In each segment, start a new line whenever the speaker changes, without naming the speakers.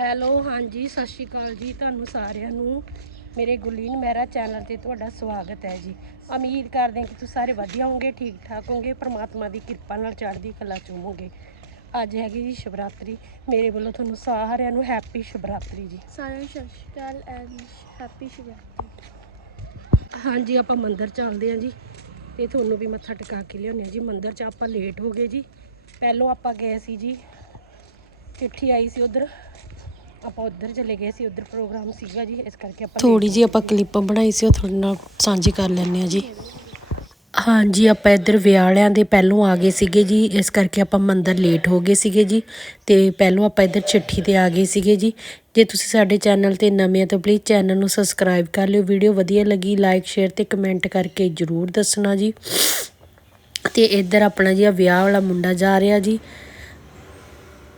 Hello ਹਾਂਜੀ ਸਤਿ ਸ਼੍ਰੀ ਅਕਾਲ ਜੀ ਤੁਹਾਨੂੰ ਸਾਰਿਆਂ ਨੂੰ। ਮੇਰੇ ਗੁਲੀਨ ਮਹਿਰਾ ਚੈਨਲ ਤੇ ਤੁਹਾਡਾ ਸਵਾਗਤ ਹੈ ਜੀ। ਉਮੀਦ ਕਰਦੇ ਹਾਂ ਕਿ ਤੁਸੀਂ ਸਾਰੇ ਵਧੀਆ ਹੋਵੋਗੇ ਠੀਕ ਠਾਕ ਹੋਵੋਗੇ ਪ੍ਰਮਾਤਮਾ ਦੀ ਕਿਰਪਾ ਨਾਲ ਚੜ੍ਹਦੀ ਕਲਾ ਚ ਹੋਵੋਗੇ। ਅੱਜ ਹੈਗੀ ਜੀ ਸ਼ਿਵਰਾਤਰੀ। ਮੇਰੇ ਵੱਲੋਂ ਤੁਹਾਨੂੰ ਸਾਰਿਆਂ ਨੂੰ ਹੈਪੀ ਸ਼ਿਵਰਾਤਰੀ ਜੀ।
ਸਾਰਿਆਂ ਨੂੰ ਸਤਿ ਸ਼੍ਰੀ ਅਕਾਲ ਐਂਡ ਹੈਪੀ ਸ਼ਿਵਰਾਤਰੀ।
ਹਾਂਜੀ ਆਪਾਂ ਮੰਦਿਰ ਚੱਲਦੇ ਹਾਂ ਜੀ। ਤੇ ਤੁਹਾਨੂੰ ਵੀ ਮੱਥਾ ਟਿਕਾ ਕੇ ਲਿਆਉਂਦੇ ਹਾਂ ਜੀ। ਮੰਦਿਰ 'ਚ ਆਪਾਂ ਲੇਟ ਹੋ ਗਏ ਜੀ। ਪਹਿਲੋਂ ਆਪਾਂ ਗਏ ਸੀ ਜੀ। ਚਿੱਠੀ ਆਈ ਸੀ ਉਧਰ। ਆਪਾਂ ਉਧਰ ਚਲੇ ਗਏ ਸੀ ਉਧਰ ਪ੍ਰੋਗਰਾਮ ਸੀਗਾ ਜੀ ਇਸ ਕਰਕੇ ਆਪਾਂ
ਥੋੜੀ ਜੀ ਆਪਾਂ ਕਲਿੱਪ ਬਣਾਈ ਸੀ ਉਹ ਤੁਹਾਡੇ ਨਾਲ ਸਾਂਝੀ ਕਰ ਲੈਂਦੇ ਆ ਜੀ। ਹਾਂਜੀ ਆਪਾਂ ਇੱਧਰ ਵਿਆਹ ਵਾਲਿਆਂ ਦੇ ਪਹਿਲੋਂ ਆ ਗਏ ਸੀਗੇ ਜੀ ਇਸ ਕਰਕੇ ਆਪਾਂ ਮੰਦਰ ਲੇਟ ਹੋ ਗਏ ਸੀਗੇ ਜੀ ਤੇ ਪਹਿਲੋਂ ਆਪਾਂ ਇੱਧਰ ਚਿੱਠੀ ਤੇ ਆ ਗਏ ਸੀਗੇ ਜੀ। ਜੇ ਤੁਸੀਂ ਸਾਡੇ ਚੈਨਲ ਤੇ ਨਵੇਂ ਆ ਤਾਂ ਪਲੀਜ਼ ਚੈਨਲ ਨੂੰ ਸਬਸਕ੍ਰਾਈਬ ਕਰ ਲਿਓ ਵੀਡੀਓ ਵਧੀਆ ਲੱਗੀ ਲਾਈਕ ਸ਼ੇਅਰ ਤੇ ਕਮੈਂਟ ਕਰਕੇ ਜਰੂਰ ਦੱਸਣਾ ਜੀ। ਤੇ ਇੱਧਰ ਆਪਣਾ ਜੀ ਆ ਵਿਆਹ ਵਾਲਾ ਮੁੰਡਾ ਜਾ ਰਿਹਾ ਜੀ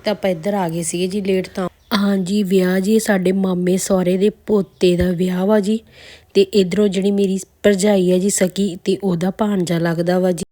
ਤੇ ਆਪਾਂ ਇੱਧਰ ਆ ਗਏ ਸੀਗੇ ਜੀ ਲੇਟ ਤਾਂ ਹਾਂਜੀ, ਵਿਆਹ ਜੀ ਸਾਡੇ ਮਾਮੇ ਸਹੁਰੇ ਦੇ ਪੋਤੇ ਦਾ ਵਿਆਹ ਵਾ ਜੀ। ਤੇ ਇੱਧਰੋਂ ਜਿਹੜੀ ਮੇਰੀ ਭਰਜਾਈ ਆ ਜੀ ਸਕੀ, ਤੇ ਉਹਦਾ ਭਾਣਜਾ ਲੱਗਦਾ ਵਾ ਜੀ।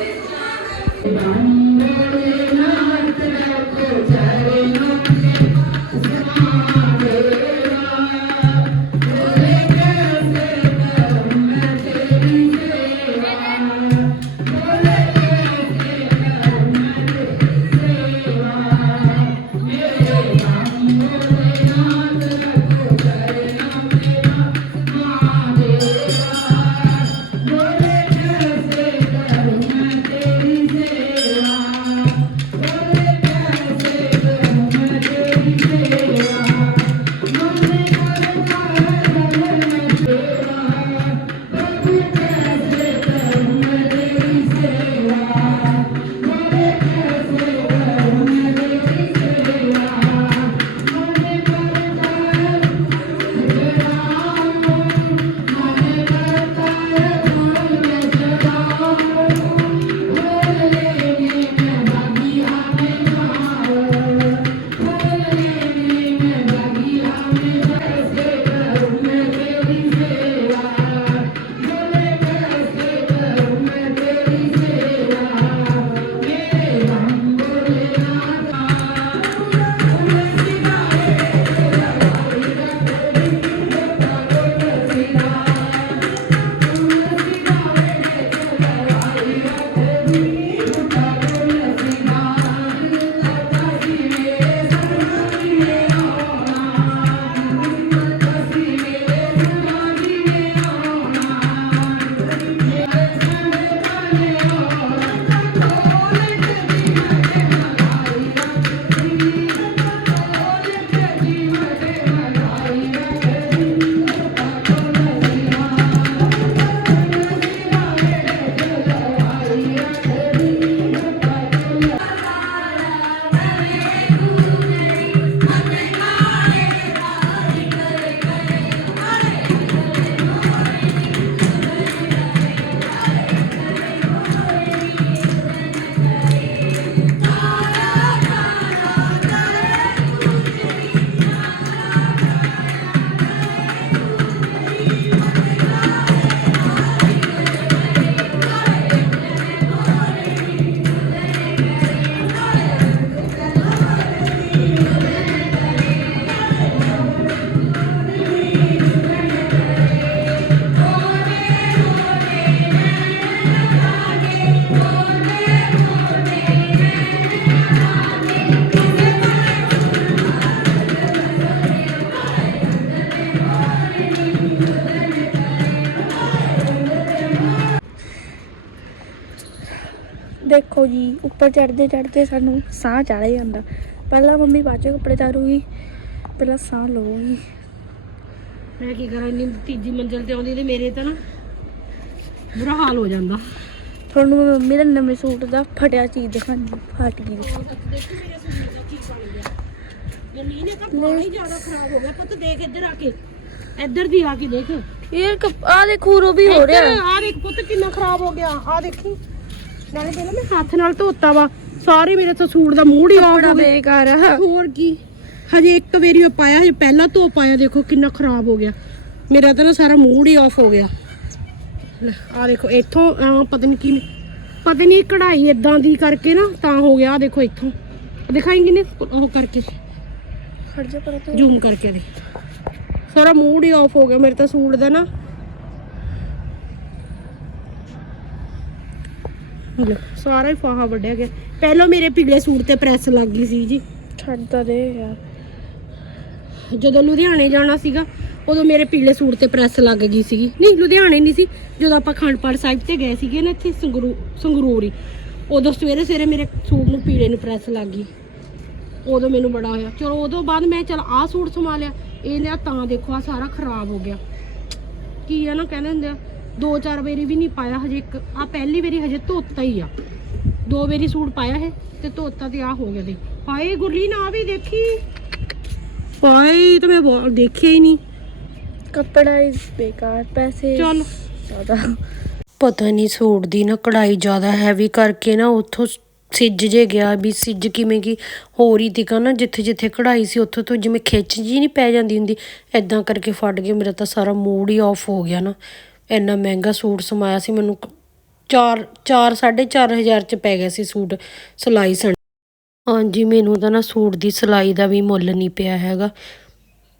Thank you.
ਦੇਖੋ ਜੀ ਉੱਪਰ ਚੜਦੇ ਚੜਦੇ ਸਾਨੂੰ ਸਾਹ ਚੜ ਜਾਂਦਾ। ਪਹਿਲਾਂ ਮੰਮੀ ਬਾਅਦ ਚ ਕੱਪੜੇ ਤਾਰੂਗੀ ਪਹਿਲਾਂ ਸਾਹ ਲਊਗੀ।
ਮੈਂ ਕੀ ਕਰਾਂ ਇੰਨੀ ਤੀਜੀ ਮੰਜ਼ਲ ਤੇ ਆਉਂਦੀ ਤੇ ਮੇਰੇ ਤਾਂ ਨਾ ਬੁਰਾ ਹਾਲ ਹੋ ਜਾਂਦਾ।
ਤੁਹਾਨੂੰ ਮੈਂ ਮੰਮੀ ਦਾ ਨਵੇਂ ਸੂਟ ਦਾ ਫਟਿਆ ਚੀਜ਼ ਦਿਖਾਣੀ ਫਟ ਗਈ।
ਜਮੀਨ ਇਹ ਤਾਂ ਬੜਾ ਹੀ ਜ਼ਿਆਦਾ ਖਰਾਬ ਹੋ ਗਿਆ ਪੁੱਤ ਦੇਖ ਇੱਧਰ ਆ ਕੇ। ਇੱਧਰ ਦੀ ਆ ਕੇ ਦੇਖ।
ਇਹ ਆ ਦੇਖੋ ਰੋ ਵੀ ਹੋ ਰਿਹਾ।
ਆ ਦੇਖ ਪੁੱਤ ਕਿੰਨਾ ਖਰਾਬ ਹੋ ਗਿਆ ਆ ਦੇਖੀ। ਨਾਲੇ ਪਹਿਲਾਂ ਮੈਂ ਹੱਥ ਨਾਲ ਧੋਤਾ ਵਾ। ਸਾਰੇ ਮੇਰੇ ਤੋਂ ਸੂਟ ਦਾ ਮੂਡ ਹੀ ਆਫ
ਬੜਾ
ਹੋ ਗਿਆ।
ਬੇਕਾਰ ਆ।
ਹੋਰ ਕੀ? ਹਜੇ ਇੱਕ ਵਾਰੀ ਉਹ ਪਾਇਆ ਹਜੇ ਪਹਿਲਾਂ ਧੋ ਪਾਇਆ ਦੇਖੋ ਕਿੰਨਾ ਖਰਾਬ ਹੋ ਗਿਆ। ਮੇਰਾ ਤਾਂ ਨਾ ਸਾਰਾ ਮੂਡ ਹੀ ਆਫ ਹੋ ਗਿਆ। ਆ ਦੇਖੋ ਇੱਥੋਂ ਆਹ ਪਤਾ ਨਹੀਂ ਕੀ ਪਤਾ ਨਹੀਂ ਕਢਾਈ ਇਦਾਂ ਦੀ ਕਰਕੇ ਨਾ ਤਾਂ ਹੋ ਗਿਆ ਆ ਦੇਖੋ ਇੱਥੋਂ। ਦਿਖਾਏਂਗੇ ਨੇ ਉਹ ਕਰਕੇ।
ਖੜ ਜਾ ਪਰ ਤੂੰ।
ਜ਼ੂਮ ਕਰਕੇ ਦੇ ਸਾਰਾ ਮੂਡ ਹੀ ਆਫ ਹੋ ਗਿਆ ਮੇਰੇ ਤਾਂ ਸੂਟ ਦਾ ਨਾ। ਲੈ, ਸਾਰਾ ਹੀ ਫਾਹਾ ਵੱਢਿਆ ਗਿਆ। ਪਹਿਲਾਂ ਮੇਰੇ ਪਿਗਲੇ ਸੂਟ ਤੇ ਪ੍ਰੈਸ ਲੱਗ ਗਈ ਸੀ ਜੀ।
ਛੱਡਦਾ ਦੇ ਯਾਰ।
ਜਦੋਂ ਲੁਧਿਆਣੇ ਜਾਣਾ ਸੀਗਾ ਉਦੋਂ ਮੇਰੇ ਪੀਲੇ ਸੂਟ ਤੇ ਪ੍ਰੈਸ ਲੱਗ ਗਈ ਸੀਗੀ। ਨਹੀਂ ਲੁਧਿਆਣੇ ਨਹੀਂ ਸੀ। ਜਦੋਂ ਆਪਾਂ ਖੰਡਪੜ ਸਾਹਿਬ ਤੇ ਗਏ ਸੀਗੇ ਨਾ ਇੱਥੇ ਸੰਗਰੂ ਸੰਗਰੂਰੀ ਉਦੋਂ ਸਵੇਰੇ ਸਵੇਰੇ ਮੇਰੇ ਸੂਟ ਨੂੰ ਪੀਲੇ ਨੂੰ ਪ੍ਰੈਸ ਲੱਗ ਗਈ। ਉਦੋਂ ਮੈਨੂੰ ਬੜਾ ਹੋਇਆ। ਚਲੋ ਉਦੋਂ ਬਾਅਦ ਮੈਂ ਚਲ ਆਹ ਸੂਟ ਸਮਾ ਲਿਆ ਇਹ ਲਿਆ ਤਾਂ ਦੇਖੋ ਆ ਸਾਰਾ ਖਰਾਬ ਹੋ ਗਿਆ। ਕੀ ਆ ਨਾ ਕਹਿੰਦੇ ਹੁੰਦੇ ਆ ਦੋ ਚਾਰ ਵਾਰੀ ਵੀ ਨਹੀਂ ਪਾਇਆ ਹਜੇ ਇੱਕ। ਆ ਪਹਿਲੀ ਵਾਰੀ ਹਜੇ ਧੋਤਾ ਹੀ ਆ। ਦੋ ਵਾਰੀ ਸੂਟ ਪਾਇਆ ਹੈ ਤੇ ਧੋਤਾ ਤੇ ਆ ਹੋ ਗਿਆ ਦੇ ਹਾਏ ਗੁਰਲੀਨ ਆ ਵੀ ਦੇਖੀ। ਹਾਏ ਤਾਂ ਮੈਂ ਬਹੁਤ ਦੇਖਿਆ ਹੀ ਨਹੀਂ।
ਕੱਪੜਾ ਇਸ ਬੇਕਾਰ ਪੈਸੇ
ਚੱਲ।
ਜ਼ਿਆਦਾ।
ਪਤਾ ਨਹੀਂ ਸੂਟ ਦੀ ਨਾ ਕਢਾਈ ਜ਼ਿਆਦਾ ਹੈਵੀ ਕਰਕੇ ਨਾ ਉੱਥੋਂ ਸਿੱਜ ਜੇ ਗਿਆ ਵੀ ਸਿੱਜ ਕਿਵੇਂ ਕਿ ਹੋਰ ਹੀ ਦਿਖਾ ਨਾ ਜਿੱਥੇ ਜਿੱਥੇ ਕਢਾਈ ਸੀ ਉੱਥੋਂ ਤੋਂ ਜਿਵੇਂ ਖਿੱਚ ਜੀ ਨਹੀਂ ਪੈ ਜਾਂਦੀ ਹੁੰਦੀ ਐਦਾਂ ਕਰਕੇ ਫਟ ਗਿਆ ਮੇਰਾ ਤਾਂ ਸਾਰਾ ਮੂਡ ਹੀ ਆਫ ਹੋ ਗਿਆ ਨਾ। ਇੰਨਾ ਮਹਿੰਗਾ ਸੂਟ ਸਮਾਇਆ ਸੀ, ਮੈਨੂੰ 4 4 4500 ਚ ਪੈ ਗਿਆ ਸੀ ਸੂਟ ਸਿਲਾਈ ਸਣ ਹਾਂਜੀ, ਮੈਨੂੰ ਤਾਂ ਨਾ ਸੂਟ ਦੀ ਸਿਲਾਈ ਦਾ ਵੀ ਮੁੱਲ ਨਹੀਂ ਪਿਆ ਹੈਗਾ।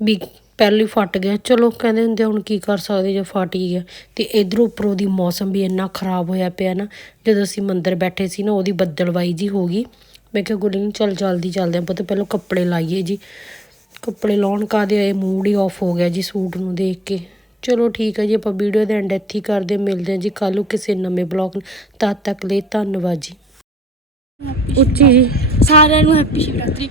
ਵੀ ਪਹਿਲੇ ਹੀ ਫਟ ਗਿਆ। ਚਲੋ, ਕਹਿੰਦੇ ਹੁੰਦੇ ਹੁਣ ਕੀ ਕਰ ਸਕਦੇ ਜੇ ਫਟ ਹੀ ਗਿਆ। ਤੇ ਇਧਰ ਉੱਪਰੋਂ ਦੀ ਮੌਸਮ ਵੀ ਇੰਨਾ ਖਰਾਬ ਹੋਇਆ ਪਿਆ ਨਾ, ਜਦੋਂ ਅਸੀਂ ਮੰਦਰ ਬੈਠੇ ਸੀ ਨਾ, ਉਹਦੀ ਬੱਦਲਵਾਈ ਜੀ ਹੋ ਗਈ। ਮੈਂ ਕਿਹਾ ਗੁੱਲੀ ਨੂੰ ਚੱਲ ਜਲਦੀ ਚੱਲਦੇ ਆਪਾਂ ਤੇ ਪਹਿਲਾਂ ਕੱਪੜੇ ਲਾਈਏ ਜੀ। ਕੱਪੜੇ ਲਾਉਣ ਕਾਦੇ ਇਹ ਮੂਡ ਹੀ ਆਫ ਹੋ ਗਿਆ ਜੀ ਸੂਟ ਨੂੰ ਦੇਖ ਕੇ। ਚਲੋ ਠੀਕ ਹੈ ਜੀ ਆਪਾਂ ਵੀਡੀਓ ਦੇ ਐਂਡ ਇੱਥੇ ਕਰਦੇ। ਮਿਲਦੇ ਹਾਂ ਜੀ ਕੱਲ੍ਹ ਨੂੰ ਕਿਸੇ ਨਵੇਂ ਬਲੌਗ ਤਦ ਤੱਕ ਲਈ ਧੰਨਵਾਦ ਜੀ।
ਉੱਚੀ ਜੀ।
ਸਾਰਿਆਂ ਨੂੰ ਹੈਪੀ ਸ਼ਿਵਰਾਤਰੀ